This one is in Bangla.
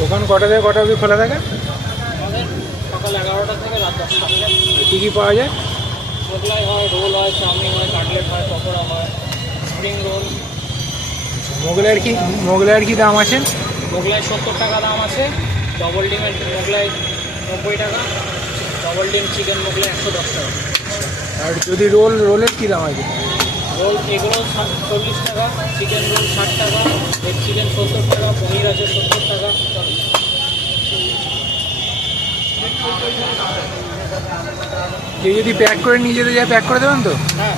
দোকান কটা থেকে কটা অবধি খোলা থাকে? আমাদের সকাল 11টা থেকে রাত 10টা। কী কী পাওয়া যায়? মোগলাই হয়, রোল হয়, চাউমিন হয়, কাটলেট হয়, পকোড়া হয়, স্প্রিং রোল। মোগলাইয়ের কি দাম আছে? মোগলাই 70 টাকা দাম আছে, ডবল ডিমের মোগলাই 90 টাকা, ডবল ডিম চিকেন মোগলাই 110 টাকা। আর যদি রোলের কী দাম আছে? রোল এগুলো 40 টাকা, চিকেন রোল 60 টাকা, এগ চিকেন 70 টাকা, পনির আছে 70 টাকা। কেউ যদি প্যাক করে নিয়ে যেতে যায় প্যাক করে দেবেন তো? হ্যাঁ